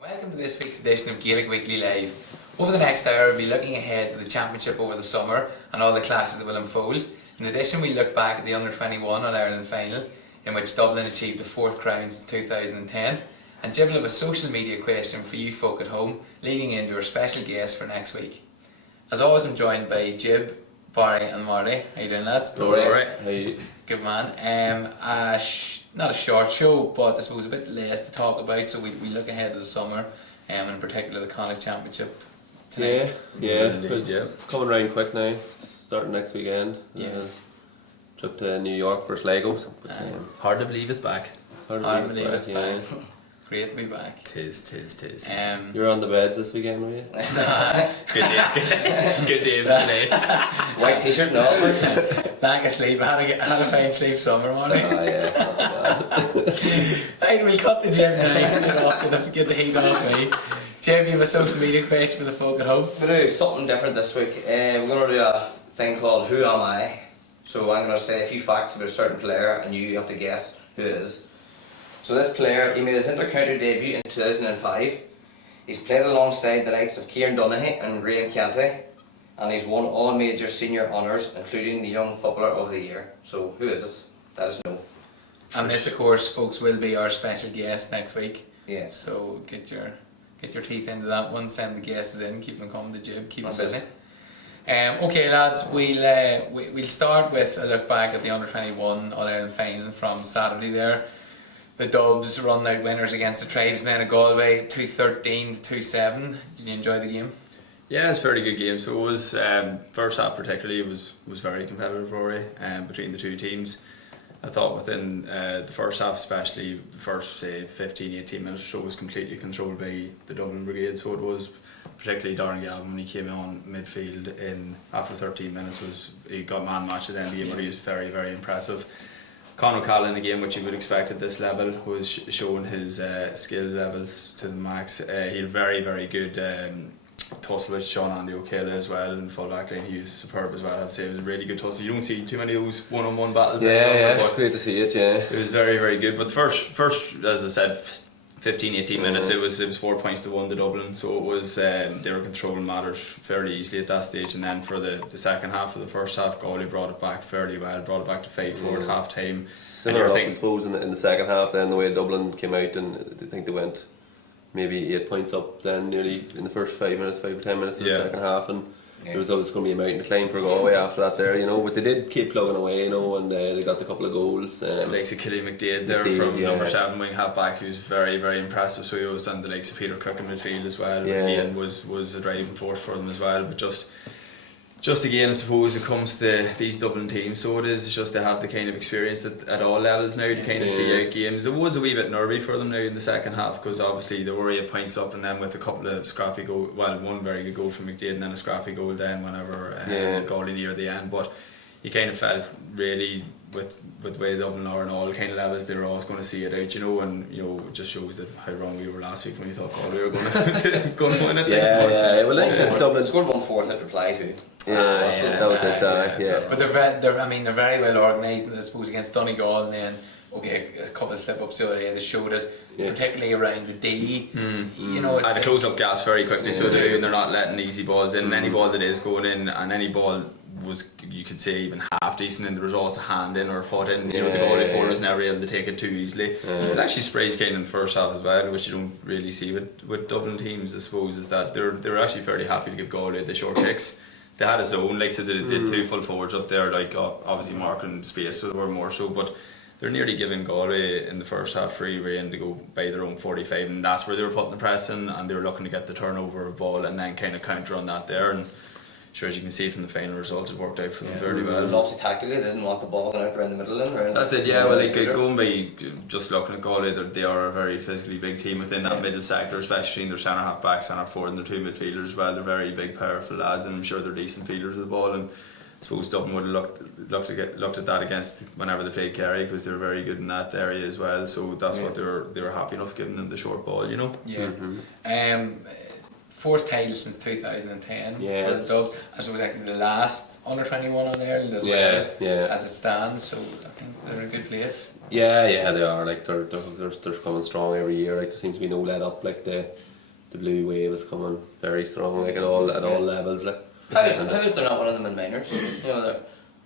Welcome to this week's edition of Gaelic Weekly Live. Over the next hour we'll be looking ahead to the championship over the summer and all the clashes that will unfold. In addition, we'll look back at the Under-21 All-Ireland final in which Dublin achieved the 4th crown since 2010, and Jim will have a social media question for you folk at home leading into our special guest for next week. As always, I'm joined by Jib, Barry and Marty. How you doing, lads? Alright. Good man. Not a short show, but I suppose a bit less to talk about, so we look ahead to the summer, in particular the Connacht Championship tonight. It's coming round quick now, starting next weekend. Trip to New York for Sligo. Hard to believe it's back. It's hard to believe it's back. Great to be back. Tis. You're on the beds this weekend, were you? Good day for today. White t-shirt and all. Back asleep. I had a fine sleep summer, Marty. Oh yeah, not so bad. Right, we'll cut the gym nice, get the heat off me. Jim, you have a social media question for the folk at home? We're going to do something different this week. We're going to do a thing called Who Am I? So I'm going to say a few facts about a certain player and you have to guess who it is. So this player, he made his inter-county debut in 2005. He's played alongside the likes of Kieran Donaghy and Graham Canty, and he's won all major senior honours, including the Young Footballer of the Year. So who is it? Let us know. And this, of course, folks, will be our special guest next week. Yeah. So get your teeth into that one. Send the guesses in. Keep them coming to Jib. Keep them busy. Okay, lads. We'll start with a look back at the Under-21 All-Ireland final from Saturday. There, the Dubs run out winners against the Tribesmen of Galway, 2-13 to 2-7. Did you enjoy the game? Yeah, it's a very good game. So it was first half particularly was very competitive, Rory, between the two teams. I thought within the first half, especially the first say 15-18 minutes or so, was completely controlled by the Dublin Brigade. So it was particularly Darren Galvin when he came on midfield after 13 minutes, he got man match at the end of the game, but he was very, very impressive. Conor Callan again, which you would expect at this level, was showing his skill levels to the max. He had very, very good tussle with Sean Andy O'Kayla as well in the full back line. He was superb as well. I'd say it was a really good tussle. You don't see too many of those one-on-one battles anymore, It's great to see it. Yeah, it was very, very good. But first, as I said, 15-18 minutes, it was 4 points to 1 to Dublin. So it was they were controlling matters fairly easily at that stage. And then for the second half of the first half, Galway brought it back fairly well. Brought it back to 5-4 at half time. Similar up, I suppose, in the second half. Then the way Dublin came out, and I think they went maybe 8 points up. Then nearly in the first 5 or 10 minutes of the second half, and it was always going to be a mountain to climb for Galway after that there, but they did keep plugging away, and they got a couple of goals. The likes of Killy McDade there from number 7 wing half back, he was very, very impressive. So he was, and the likes of Peter Cook in midfield as well. Again, was a driving force for them as well. But just again, I suppose it comes to these Dublin teams, so it is just to have the kind of experience at all levels now to kind of see out games. It was a wee bit nervy for them now in the second half, because obviously they were 8 points up, and then with a couple of scrappy goals, one very good goal from McDade and then a scrappy goal then whenever Galway near the end. But you kind of felt really with the way Dublin are and all kind of levels, they were always going to see it out, and it just shows that how wrong we were last week when we thought Galway were going to win it. Well, like this Dublin scored 1-4 at reply to. That was it. But they're very well organised, and I suppose against Donegal, and then a couple of slip-ups the other day. They showed it, particularly around the D. It's to close up gas very quickly, so they're not letting easy balls in. Any ball that is going in, and any ball was, you could say, even half decent, and there was always a hand in or a foot in. The goalie forward was never able to take it too easily. It actually sprays kind in the first half as well, which you don't really see with Dublin teams, I suppose, is that they're actually fairly happy to give Galway the short kicks. They had a zone, so they did 2 full forwards up there, obviously marking space, so they were more so, but they're nearly giving Galway in the first half free rein to go by their own 45, and that's where they were putting the press in, and they were looking to get the turnover of ball and then kind of counter on that there. And sure, as you can see from the final results, it worked out for them fairly well. It was obviously tactically, they didn't want the ball going out around the middle. That's it, going by just looking at Galway, they are a very physically big team within that middle sector, especially in their centre half back, centre forward, and their 2 midfielders as well. They're very big, powerful lads, and I'm sure they're decent fielders of the ball. And suppose Dublin would have looked at that against whenever they played Kerry, because they were very good in that area as well. So that's what they were happy enough giving them the short ball, you know. Yeah. Fourth title since 2010 for the Dubs. I suppose actually the last under 21 on Ireland as well, as it stands. So I think they're in a good place. Yeah, they are. Like they're coming strong every year. Like there seems to be no let up. Like the blue wave is coming very strong. Like at all levels. Like how is there not one of them in minors? You know,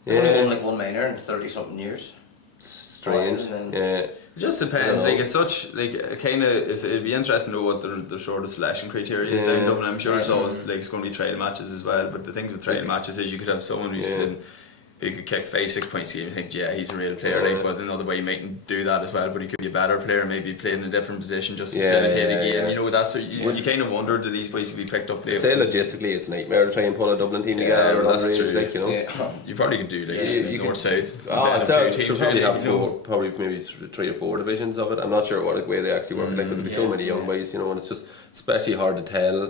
they've only won like one minor in 30 something years. Strange. It just depends. Like it's such like kind of it'd be interesting to know what the sort of selection criteria is down in Dublin. I'm sure it's always like it's going to be trial matches as well. But the things with trial matches is you could have someone who's been who could kick 5-6 points a game and think, yeah, he's a real player. Like, but another way you mightn't do that as well. But he could be a better player, maybe playing in a different position just to facilitate a game. You know, that's you kind of wonder, do these boys be picked up later? I'd say logistically, it's a nightmare to try and pull a Dublin team together. That's true. Like, you know, you probably could do like north south. Probably have probably maybe 3 or 4 divisions of it. I'm not sure what way they actually work. Like, there'll be so many young boys, you know, and it's just especially hard to tell.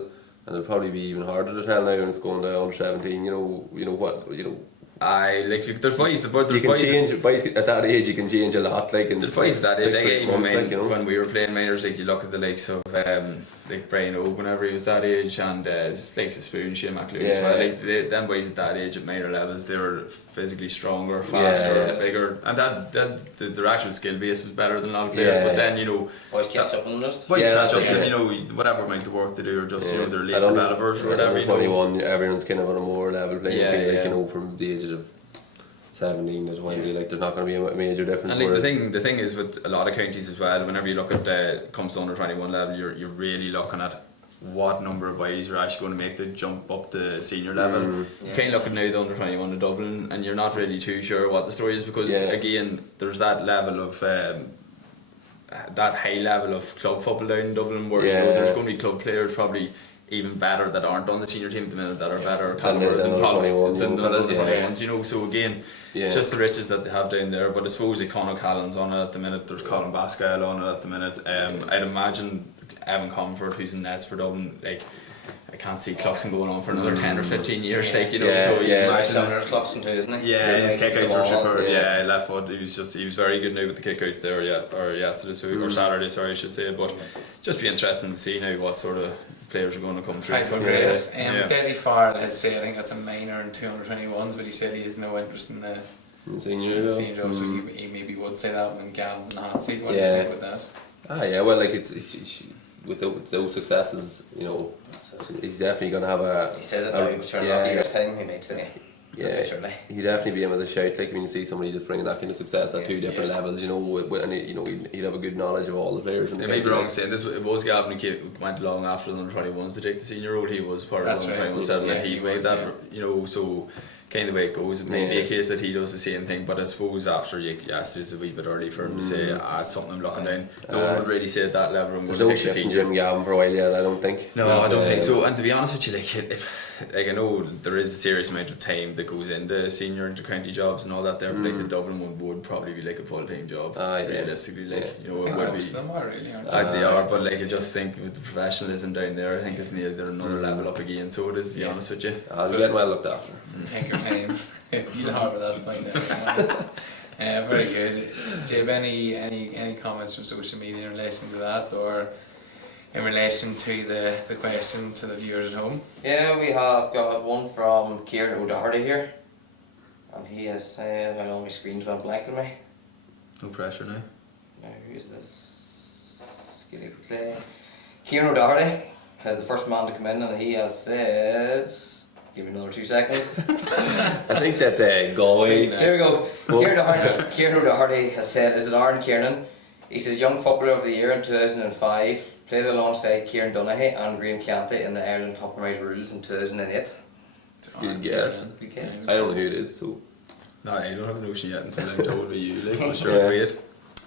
And it'll probably be even harder to tell now when it's going down under 17. You know what, you know. There's boys. You can change boys at that age. You can change a lot. Like in there's boys at that age. Like, you know? When we were playing minors, like you look at the likes of like Brian O whenever he was that age, and likes of Spoon, Shane McLeod as well. Like them boys at that age at minor levels, they were physically stronger, faster, bigger, and that their actual skill base was better than a lot of players. But then, you know, boys catch up on them just. Boys catch up, you know, whatever amount of work they do, or just you know, they're late developers or whatever. 21, everyone's kind of on a more level playing field. Like, you know, from the ages of 17 to 20, like there's not going to be a major difference. And like the thing is with a lot of counties as well, whenever you look at comes to under 21 level, you're really looking at what number of boys are actually going to make the jump up to senior level. You can't look at now the under 21 in Dublin, and you're not really too sure what the story is, because again there's that level of that high level of club football down in Dublin where you know there's going to be club players probably even better that aren't on the senior team at the minute, that are better calibre than the 21s, you know. So again, it's just the riches that they have down there. But I suppose Conor O'Callaghan's on it at the minute, there's Colin Basquile on it at the minute. I'd imagine Evan Comfort, who's in nets for Dublin, like I can't see Cluxon going on for another 10 or 15 years, like, you know. So Cluxon too, isn't he? His kickouts are super. Left foot. He was very good now with the kickouts there. Or yesterday, or Saturday, sorry, I should say. But just be interesting to see now what sort of players are going to come through. Desi Farrell has said, I think that's a minor in 221s, but he said he has no interest in the senior jobs. So he maybe would say that when Gavin's in the hot seat. What do you think with that? Well, like it's with those successes, you know, he's definitely going to have a. He says it now, but sure, in a year's time he makes it. He'd definitely be in with a shout. Like when you see somebody just bringing that kind of success at 2 different levels, you know, and you know he'd have a good knowledge of all the players. It may be wrong saying this. It was Gavin who went along after the under 21s to take the senior role. He was part of the under 21 settlement. He made that, you know, so. Kind of the way it goes, it may be a case that he does the same thing, but I suppose after it's a wee bit early for him to say it's something I'm looking down. No one would really say at that level I'm there's going no to take the shift in senior. Jim Gavin for a while yet, I don't think. No, I don't think so. And to be honest with you, like I know there is a serious amount of time that goes into senior inter-county jobs and all that there, but like the Dublin one would probably be like a full-time job, realistically. Like, you know, it would be. Some are really, aren't they are, but like I just think with the professionalism down there, I think it's near they're another level up again. So it is, to be honest with you. So get well looked after. Take your time. You'll harbour that point. Very good. Jib, any comments from social media in relation to that, or in relation to the question to the viewers at home? Yeah, we have got one from Kieran O'Doherty here, and he has said, I know my screen's went blank on me. No pressure now. Now, who is this? Kieran O'Doherty has the first man to come in, and he has said, give me another 2 seconds. I think that Galway. Here we go. Kieran O'Doherty has said, is it Aaron Kiernan? He says, Young Footballer of the Year in 2005, played alongside Kieran Donaghy and Graham Canty in the Ireland Compromise Rules in 2008. It's a good guess. I don't know who it is, so. No, I don't have a notion yet until I'm told by you. Like, I'm sure wait.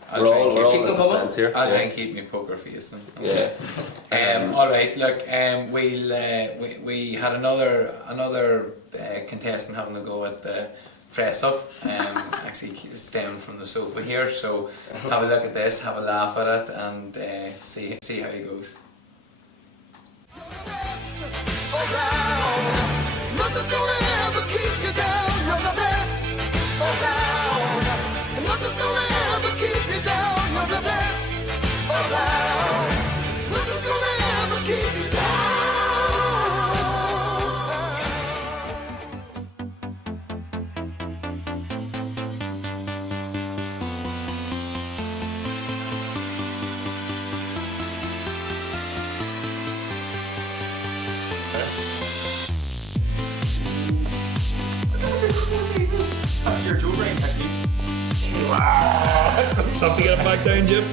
I'll try and keep my poker face then. Alright, look, we had another contestant having a go at the press up. Actually, it's down from the sofa here, so have a look at this, have a laugh at it, and see how it goes. Nothing's gonna ever keep you down. Tough to get it back down, Jim.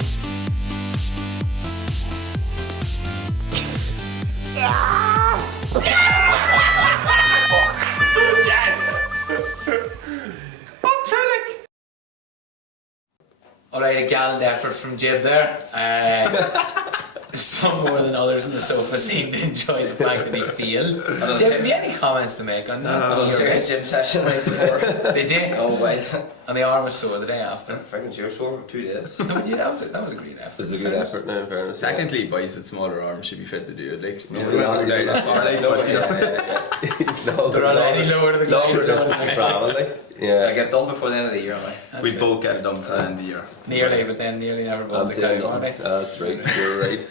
Alright, a gallant effort from Jib there. Some more than others on the sofa seem to enjoy the fact that he failed. Jib, have you any comments to make on that? I was doing a gym session the night before. Did you? Oh, wait. And the arm was sore the day after. Freaking you were sore for 2 days. No, but yeah, that was a great effort. It's a good effort now, in fairness. Technically, boys with smaller arms should be fit to do it. Like, He's not They're already lower to the ground. longer distance to travel, like. I Yeah. get done before the end of the year, mate. we both get it done for the end of the year. Nearly, but then nearly never bought the cow, are they? That's right, you're right.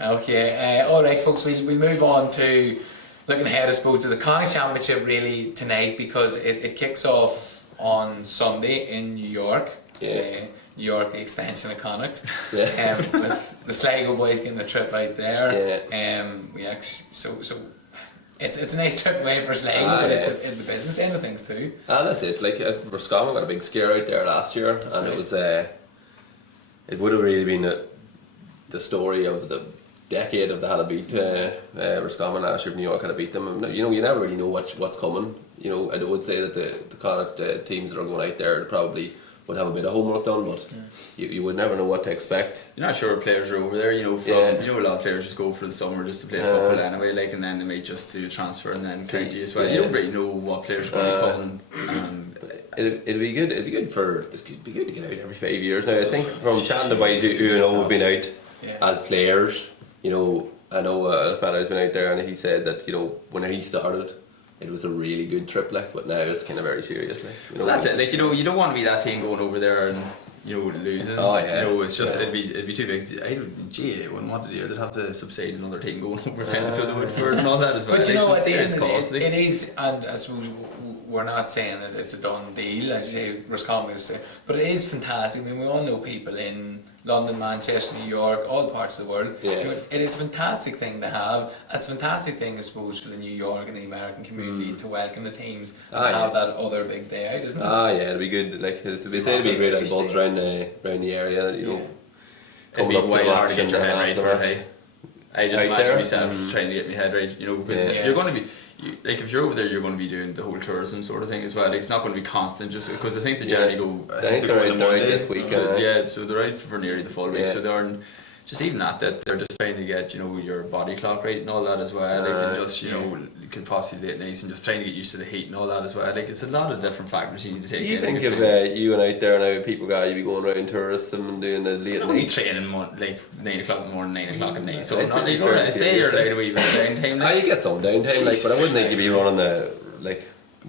Okay, alright folks, we'll move on to looking ahead I suppose to the Connacht Championship really tonight because it kicks off on Sunday in New York. Yeah. New York, the extension of Connacht. Yeah. With the Sligo boys getting a trip out there. Yeah. We actually, so it's a nice trip away for Sligo, but it's in the business end of things too. That's it. Like Roscommon got a big scare out there last year, That's and right. it was it would have really been the story of the decade if they had beat Roscommon last year. If New York had beat them, and, you never really know what's coming. I would say that the Connacht teams that are going out there probably would have a bit of homework done, but you would never know what to expect. You're not sure what players are over there, a lot of players just go for the summer just to play football anyway, like, and then they might just do a transfer and then county as well. Yeah. You don't really know what players are going to come and It'd be good. It'd be good to get out every 5 years now. I think from chatting to boys who have been out as players, I know a fella who's been out there and he said that when he started, it was a really good trip, like, but now it's kind of very serious, like. well, that's it. Like, you don't want to be that team going over there and losing. Oh, yeah. It's just it'd be too big. I wouldn't want to do it. They'd have to subside another team going over there, so they would for and all that as well. But at the end of costly. it is, and I suppose we're not saying that it's a done deal, as you say, Roscommon is, but it is fantastic. I mean, we all know people in London, Manchester, New York, all parts of the world. Yeah. It is a fantastic thing to have. It's a fantastic thing, I suppose, for the New York and the American community to welcome the teams and have that other big day out, isn't it? Yeah, it'd be good. Like, it'd be great to buzz around the area. It'd be way hard to get your head right for it. Hey, I just Out imagine there? myself trying to get my head right. Because you're going to be. Like, if you're over there, you're going to be doing the whole tourism sort of thing as well. Like, it's not going to be constant, just because I think they generally go. I think they're out this week. So they're out for nearly the full week. So they're just even at that, they're just trying to get your body clock right and all that as well. Like, and just you could possibly late nights and just trying to get used to the heat and all that as well. Like, it's a lot of different factors you need to take. You think if you went out there now, people got you be going around touristing and doing the late I'll be night training like 9 o'clock in the morning, 9 o'clock at night. So I'd I'd say you're allowed a wee bit of downtime. You get some downtime, like, but I wouldn't think you'd be running the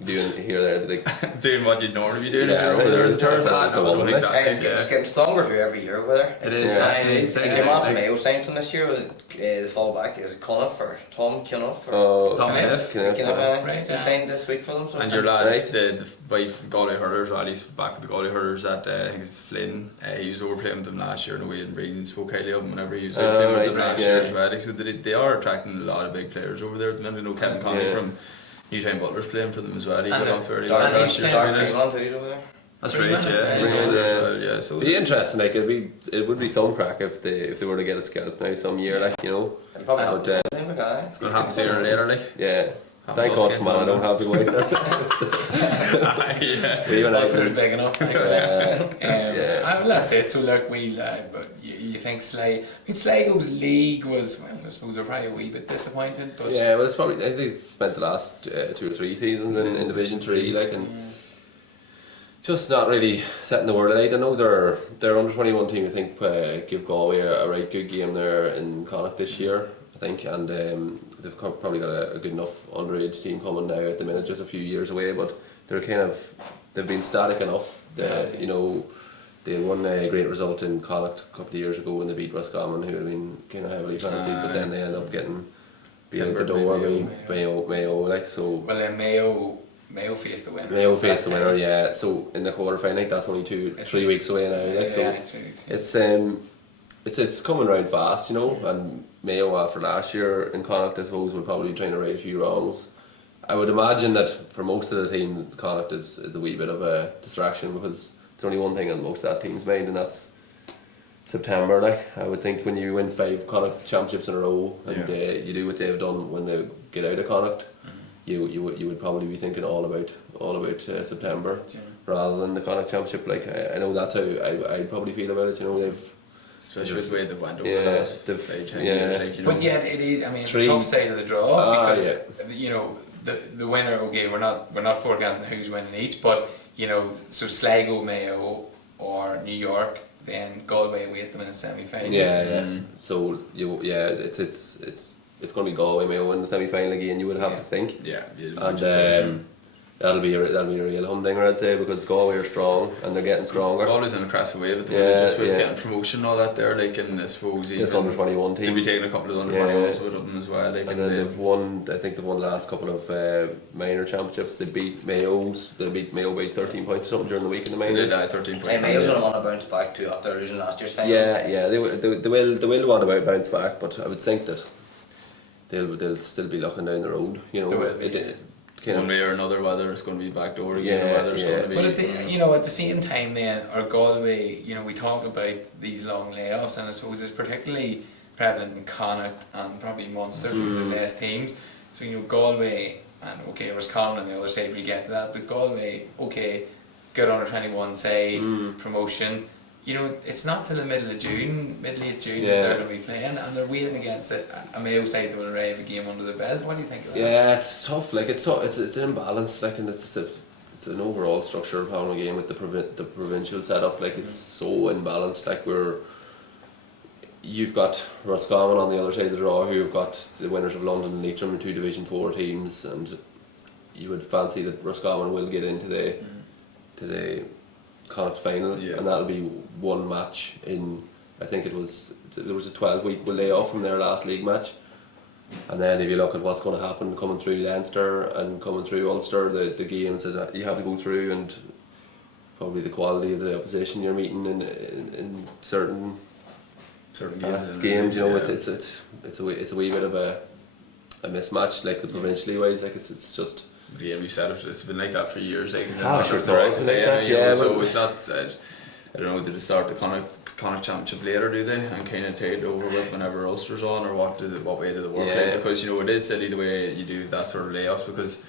doing here there like doing what you'd normally be doing if Yeah, you're over there as a right, tourist. right, I don't think that. It's getting stronger every year over there. It is. Yeah. It is. It came out from Mayo signed from this year. The fallback is Conniff or Tom Kinnoff. Tom Kniff. Kinnoff, yeah. he signed this week for them. So And your lad, the wife Galway hurlers, well, he's back with the Galway hurlers at I think it's Flynn. He was over playing with them last year in away in Breedon, spoke highly of him whenever he was out playing with them last year as well. So they are attracting a lot of big players over there. I know Kevin Conley from Newtown Butler's playing for them as well. He got on fairly well last year. Dark Freeman too, over there. That's Freeman right, is yeah. nice. He's over there as well, yeah. So it'd be interesting, like it would be some crack if they were to get a scout now some year, like, And probably Out, it's going to happen sooner or later, like. yeah. Thank God for man, I don't have to go out there. Yeah. Even Ulster's big enough. Like, yeah. That's it. So look, but you think Sligo's league was, well, I suppose they're probably a wee bit disappointed, but Yeah, well, it's probably I think they've spent the last 2 or 3 seasons in Division 3, like, and just not really setting the word out. I know their under 21 team, I think, give Galway a right good game there in Connacht this year, I think, and they've probably got a good enough underage team coming now at the minute, just a few years away, but they've been static enough. They won a great result in Connacht a couple of years ago when they beat Roscommon, who had been kind of heavily fancied, but then they end up getting beat out the door by Mayo, like, so. well then Mayo faced the winner. Mayo faced the winner, yeah. So in the quarterfinal, like, that's only 3 weeks away now, like, so Yeah, 3 weeks, yeah. it's coming round fast, and Mayo after last year in Connacht, I suppose, will probably be trying to right a few wrongs. I would imagine that for most of the team, Connacht is a wee bit of a distraction because there's only one thing on most of that team's mind, and that's September. Like, I would think when you win 5 Connacht championships in a row, and you do what they've done when they get out of Connacht, you would probably be thinking all about September rather than the Connacht championship. Like, I know that's how I'd probably feel about it. You know, especially with the way they've went over the last 5-10 years. Like, you know. But yet it is. I mean, it's a tough side of the draw because you know the winner. Okay, we're not forecasting who's winning each, but you know, so Sligo, Mayo, or New York, then Galway await them in the semi-final. So it's going to be Galway, Mayo in the semi-final again. You would have to think. Yeah, and that'll be a real humdinger, I'd say, because Galway are strong and they're getting stronger. Galway's in a crash wave at the moment, just with getting promotion and all that there, like, and I suppose this under 21 team. They'll be taking a couple of under 21s with them as well. Like, and then they've won the last couple of minor championships. They beat Mayo by 13 points or something during the week in the minors. They did, 13 points. Hey, Mayo's going to want to bounce back too after losing last year's final. Yeah, they will want to bounce back, but I would think that they'll still be looking down the road. You know, one way or another, whether it's going to be backdoor again or whether it's going to be. But at the same time, then, our Galway, you know, we talk about these long layoffs, and I suppose it's particularly prevalent in Connacht and probably Munster, because they're less teams. So, you know, Galway, and okay, Roscommon on the other side, we'll get to that, but Galway, okay, good under 21 side, promotion. You know, it's not till the mid late June that they're going to be playing, and they're waiting against a Mayo side that will arrive a game under the belt. What do you think of that? Yeah, it's tough. Like, it's tough. It's an imbalance. Like, and it's an overall structure of having a game with the provincial setup. Like, it's so imbalanced. Like, you've got Roscommon on the other side of the draw, who've got the winners of London and Leitrim, and 2 Division 4 teams, and you would fancy that Roscommon will get into the Connacht final, and that'll be one match in, I think there was a 12-week layoff from their last league match. And then if you look at what's going to happen coming through Leinster and coming through Ulster, the games that you have to go through, and probably the quality of the opposition you're meeting in certain games, you know, it's a wee bit of a mismatch, like the provincially wise. Like, it's just. Yeah, we've said it's been like that for years. Like, sure, it's been like that. So it's not. I don't know. Did they start the Connacht Championship later? Do they, and kind of take it over with whenever Ulster's on, or what way do they work? Like, because, you know, it is silly the way you do that sort of layoffs, because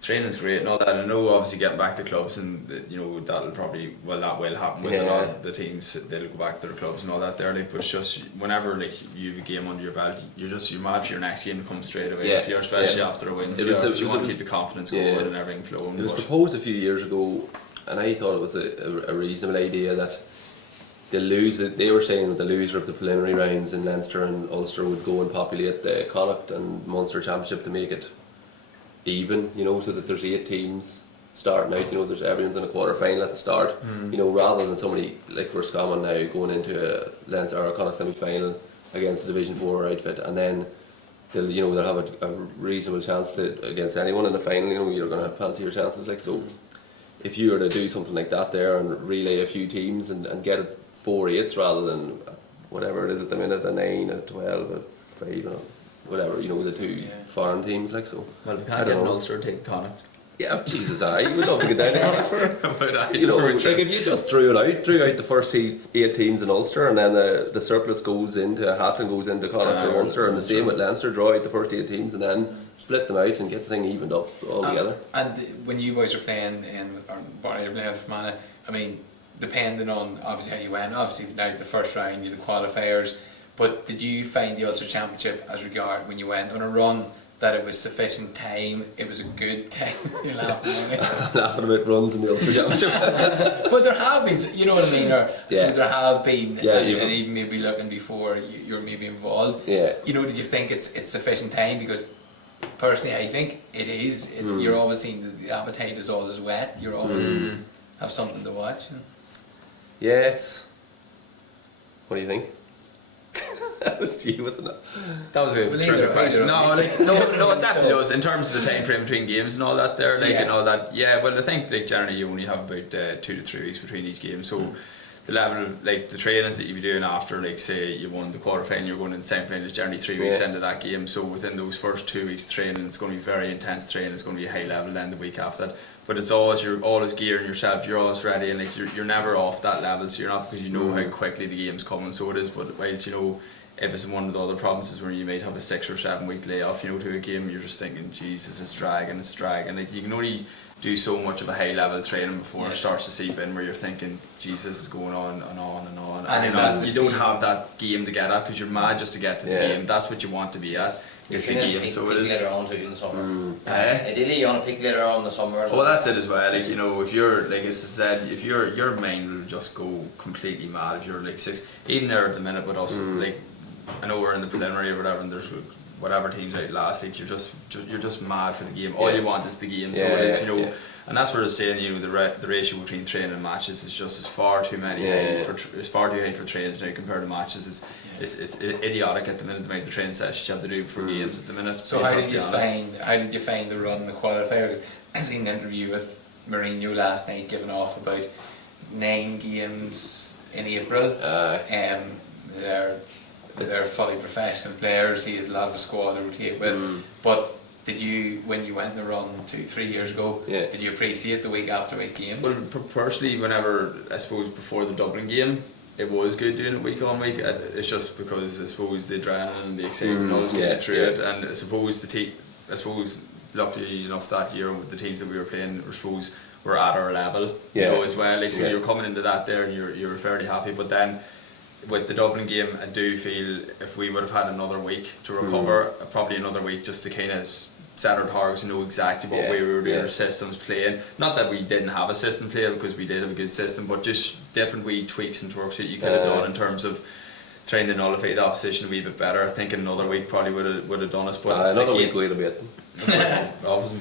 training's great and all that. I know, obviously, getting back to clubs, and you know, that will happen with a lot of the teams. They'll go back to their clubs and all that there. Like, but it's just whenever, like, you have a game under your belt, you're mad for your next game to come straight away. Especially after a win. So you want to keep the confidence going and everything flowing. It was proposed a few years ago, and I thought it was a reasonable idea that they were saying that the loser of the preliminary rounds in Leinster and Ulster would go and populate the Connacht and Munster Championship to make it even, you know, so that there's 8 teams starting out, you know, everyone's in a quarter final at the start, you know, rather than somebody like Roscommon now going into a Leinster or a Connacht semi-final against a Division 4 outfit, and then they'll have a reasonable chance against anyone in the final. You know, you're going to have fancier chances, like, so if you were to do something like that there and relay a few teams and get it 4-8s rather than whatever it is at the minute, a 9, a 12, a 5, whatever, you know, with the 2 foreign teams, like, so. Well, we can't get an Ulster and take Connacht. Yeah, Jesus, you would love to get down to Connacht for, you know, like, if you just drew out the first 8 teams in Ulster, and then the surplus goes into a hat and goes into Connacht or Ulster, and the same with Leinster, draw out the first 8 teams and then split them out and get the thing evened up all together. And when you boys were playing or Barry were playing with Fermanagh, I mean, depending on obviously how you went, obviously now the first round, you the qualifiers, but did you find the Ulster Championship, as regard when you went on a run, that it was sufficient time, it was a good time? You're laughing at me. Laughing about runs in the Ulster Championship. But there have been, you know what I mean, or so there have been, and even maybe looking before you're maybe involved, you know, did you think it's sufficient time? Because personally I think it is. You're always seeing the appetite is always wet, you're always have something to watch. Yeah, what do you think? That was you, wasn't it? That was a tricky question. No, it definitely was. In terms of the time frame between games and all that there, like, and all that. Yeah, well, I think, like, generally you only have about 2 to 3 weeks between each game. So the level of, like, the trainings that you be doing after, like, say you won the quarter final, you're going in the semi final, is generally 3 weeks into that game. So within those first 2 weeks of training, it's going to be very intense training. It's going to be a high level. Then the week after that, but it's always you're always gearing yourself, you're always ready, and like you're never off that level, so you're not, because you know how quickly the game's coming. So it is, but whilst you know, if it's in one of the other provinces where you might have a 6 or 7 week layoff, you know, to a game, you're just thinking, Jesus, it's dragging. Like you can only do so much of a high level training before it starts to seep in, where you're thinking, Jesus is going on and on and on. And you don't have that game to get at, because you're mad just to get to the game. That's what you want to be at. It's the game, so it is. Later on too in the summer. Ideally, you want to peak later on in the summer. Well, that's it as well. Like, you know, if you're, like as I said, if your mind will just go completely mad if you're like 6. Even there at the minute with us, like I know we're in the preliminary or whatever, and there's whatever teams out last week. You're just mad for the game. All you want is the game. So it is, you know. And that's what I was saying, you know, the ratio between training and matches is just far too many. It's far too high for trains now compared to matches. It's idiotic at the minute, the amount of training sessions you have to do for games at the minute. So how did you find the run, the qualifiers? I seen an interview with Mourinho last night giving off about 9 games in April. They're fully professional players. He has a lot of a squad to rotate with. But did you, when you went the run 2-3 years ago, did you appreciate the week after week games? Well, personally, whenever, I suppose, before the Dublin game, it was good doing it week on week. It's just because I suppose the adrenaline and the excitement always getting through it, and I suppose luckily enough that year with the teams that we were playing, I suppose were at our level, you know, as well. Like, so you're coming into that there and you're fairly happy. But then with the Dublin game, I do feel if we would have had another week to recover, probably another week just to kind of set our targets and know exactly what way we were doing, our systems playing. Not that we didn't have a system play, because we did have a good system, but just different wee tweaks and twerks that you could have done in terms of trying to nullify the opposition a wee bit better. I think another week probably would have done us. But another week would have been. If it was in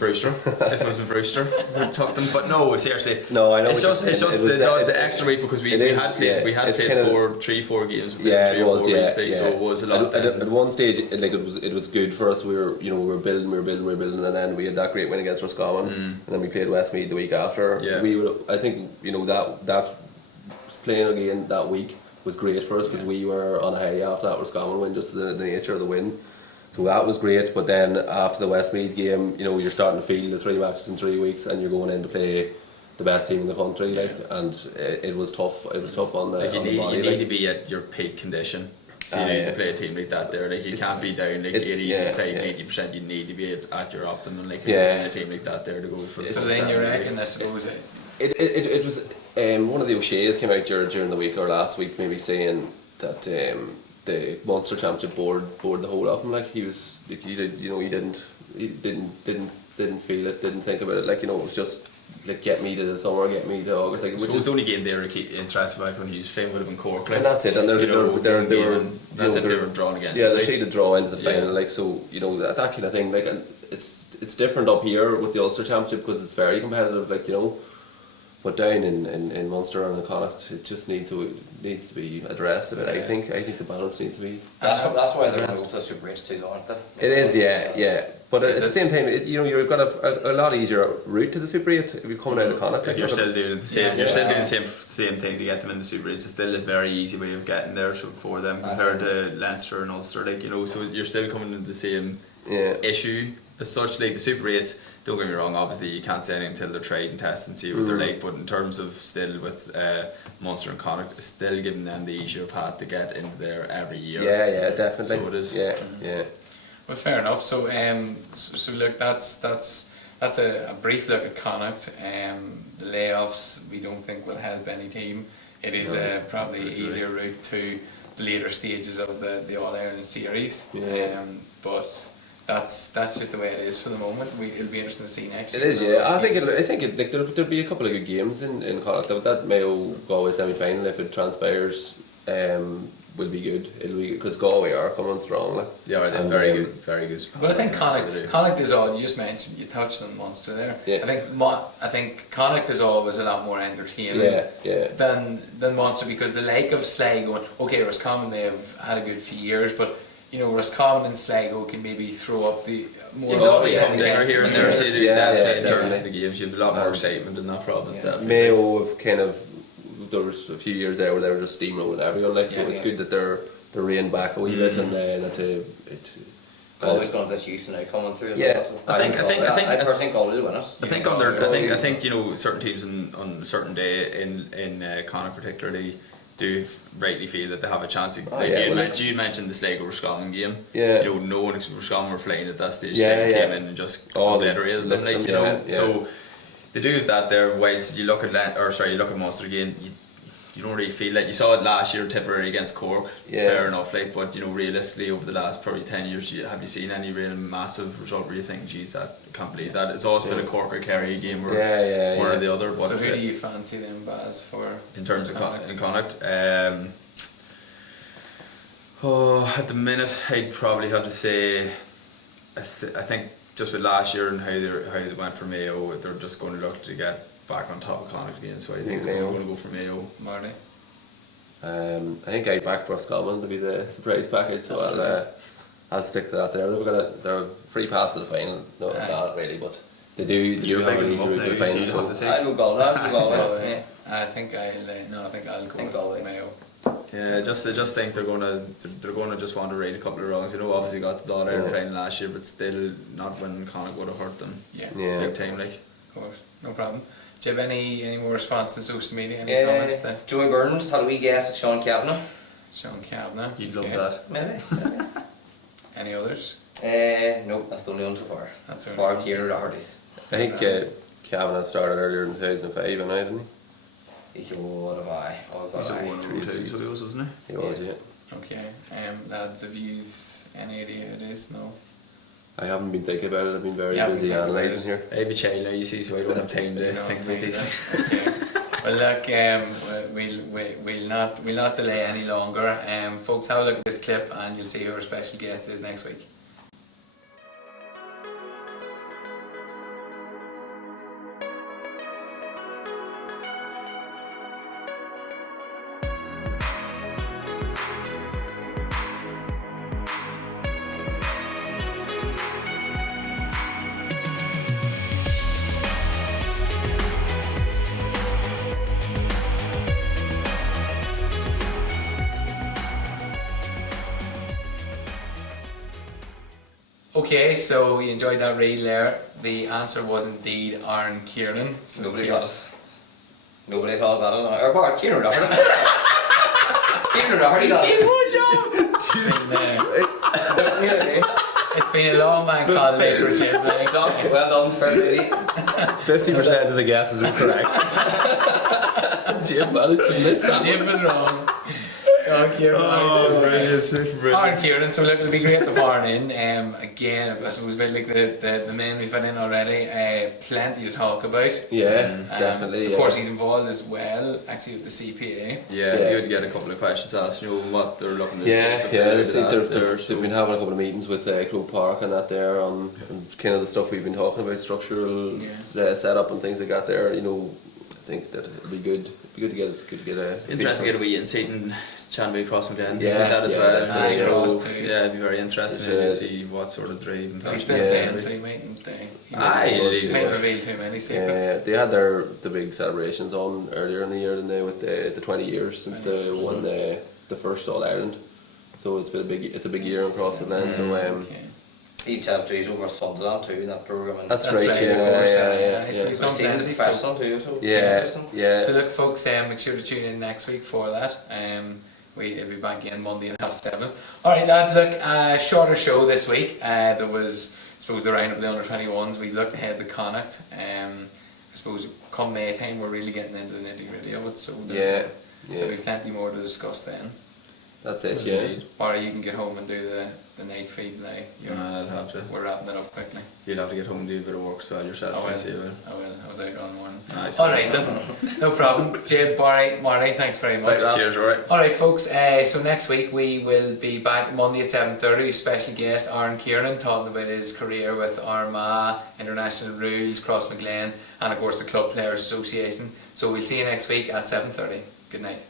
Brewster, we'd took them. But no, seriously, no, I know. It's just the extra week, because we had played 3-4 games within 3 or 4 weeks. So it was a lot. At one stage, like it was good for us. We were building, and then we had that great win against Roscommon, and then we played Westmeath the week after. I think that playing again that week was great for us, because we were on a high after that Roscommon win, just the nature of the win. So that was great. But then after the Westmeath game, you know, you're starting to feel the 3 matches in 3 weeks, and you're going in to play the best team in the country, and it was tough. It was tough on the like body. You need to be at your peak condition. So you need to play a team like that there. Like, you can't be down like 80%. You need to be at your optimum, like in a team like that there to go for. So then you reckon, I suppose it was one of the O'Shea's came out during the week or last week, maybe saying that the Munster Championship board the whole of him. Like, he didn't feel it, didn't think about it. Like, you know, it was just like, get me to the summer, get me to August. Like, which is the only game they were interested back when he was playing would have been Cork. Like, and that's it. And they were drawn against. Yeah, they should draw into the final. Like, so, you know, that kind of thing. Like, and it's different up here with the Ulster Championship, because it's very competitive. Like, you know. But down in Munster and in Connacht, it just needs to be addressed a bit. I think the balance needs to be. That's why they're going to go for the Super 8s too, aren't they? It is, yeah. But at the same time, you've got a lot easier route to the Super 8 if you're coming out of Connacht. If you're still doing the same, same thing to get them in the Super 8s. It's still a very easy way of getting there for them compared to Leinster and Ulster. Like, you know, so you're still coming into the same issue as such. Like, the Super 8s. Don't get me wrong, obviously you can't say anything until they're tried and tested and see what they're like, but in terms of still with Munster and Connacht, it's still giving them the easier path to get into there every year. Yeah, definitely. So it is. Yeah. Well, fair enough. So so look, that's a brief look at Connacht. The layoffs, we don't think will help any team. It is probably an easier route to the later stages of the All Ireland series. But that's just the way it is for the moment. It'll be interesting to see next year. It is, yeah. I think there'll be a couple of good games in Connacht. That Mayo Galway semi-final, if it transpires, will be good. It'll be, because Galway are coming strong. Like. Yeah, they're very good. But I think Connacht is all. You just mentioned, you touched on Munster there. Yeah. I think Connacht is always a lot more entertaining than Munster, because the like of Sligo. Okay, Roscommon, they have had a good few years, but. You know, Roscommon and Sligo can maybe throw up the more. Here and there, say in terms of the games, you have a lot more excitement in that province. Mayo have kind of, there was a few years there where they were just steamrolling everyone. Like, so it's good that they're reined back a wee bit, and that Galway's going to have this youth now coming through. As Yeah. well, so I personally think Galway will win it. I think certain teams on a certain day in Connacht particularly do rightly feel that they have a chance to. You mentioned the Sligo over Scotland game. Yeah. No one expected Scotland were flying at that stage. Yeah, Sligo yeah. came in and just Oh, obliterated them, lifted like them, yeah. So they do have that there. Whilst you look at Munster again, you don't really feel like you saw it last year, Tipperary against Cork. Yeah. Fair enough, like, but realistically over the last probably 10 years, have you seen any real massive result where you think, geez, that I can't believe that? It's always been a Cork or Kerry game or one or the other. But so who do you fancy them, Baz, for in terms of Connacht? At the minute, I'd probably have to say, I think just with last year and how they went for Mayo, they're just going to look to get back on top of Connacht again. So I think they're going to go for Mayo. Marty? I think I backed Roscommon to be the surprise package, so I'll stick to that there. They're free pass to the final. No, not really, but they do have an easy route to the final. So I'll go Galway. Yeah. I think I'll go with Mayo. Yeah, I just think they're gonna just want to raid a couple of rounds. Obviously got the All-Ireland final last year, but still not winning Connacht would have hurt them. Yeah. Big time, like. Of course, no problem. Do you have any more response to social media? Any comments? Joey Burns had a wee guess at Sean Kavanagh. Sean Kavanagh. You'd love that. Maybe. Any others? No, that's the only one so far. That's the Bar only Kieran Doherty's. I think Kavanagh started earlier in 2005, didn't he? What have I? Oh, He's God, a 1 2, so he was, wasn't he? He was, yeah. Okay. Lads, have you any idea who it is? No. I haven't been thinking about it. I've been very Yeah, busy I've been analysing here. I have a child now, you see, so I don't have time to think about these things. Okay. Well, look, we'll not delay any longer. Folks, have a look at this clip, and you'll see who our special guest is next week. Okay, so you enjoyed that reel there. The answer was indeed Aaron Kieran. Nobody got it. Nobody at all got it. Or Bar Kieran Doherty. Kieran Doherty got it. It's been a long bank holiday for Jim. Well done, fair lady. 50% of the guesses are correct. Jim managed to miss that. Jim was wrong. Kieran. Brilliant. Aaron Kieran, so look, it'll be great to foreign in. Again, I suppose about like the men we've had in already, plenty to talk about. Yeah, definitely. Of course, he's involved as well, actually, with the CPA. Yeah, you would get a couple of questions asked, what they're looking to do. They've been having a couple of meetings with Croke Park and that there on kind of the stuff we've been talking about, structural setup and things like that there. I think that it'll be good. It'd be good to get a. Interesting to get a wee insight in Chanby Cross McGlenn. That as well. It'd be very interesting to see what sort of drive and He's still playing, so he mightn't reveal too many secrets. They had the big celebrations on earlier in the year, didn't they, with the 20 years since they won the first All Ireland. So it's a big year in Cross McGlenn. So He he's over Sunderland too in that programme. That's right. So he's done plenty. Professional too. So So look, folks, make sure to tune in next week for that. We'll be back again Monday at 7:30. Alright lads, look, shorter show this week. There was, I suppose, the round of the under-21s. We looked ahead to Connacht. I suppose come May time we're really getting into the nitty-gritty of it, so there'll be plenty more to discuss then. That's it, yeah. Or you can get home and do the night feeds now. I'll have to. We're wrapping it up quickly. You'll have to get home and do a bit of work, so yourself. I was out on one. Nice. Alright then, no problem. Jim, Barry, Marty, thanks very much. Right, cheers, alright. Alright folks, so next week we will be back Monday at 7:30. Special guest Aaron Kieran talking about his career with Armagh, International Rules, Cross McGlenn, and of course the Club Players Association. So we'll see you next week at 7:30. Good night.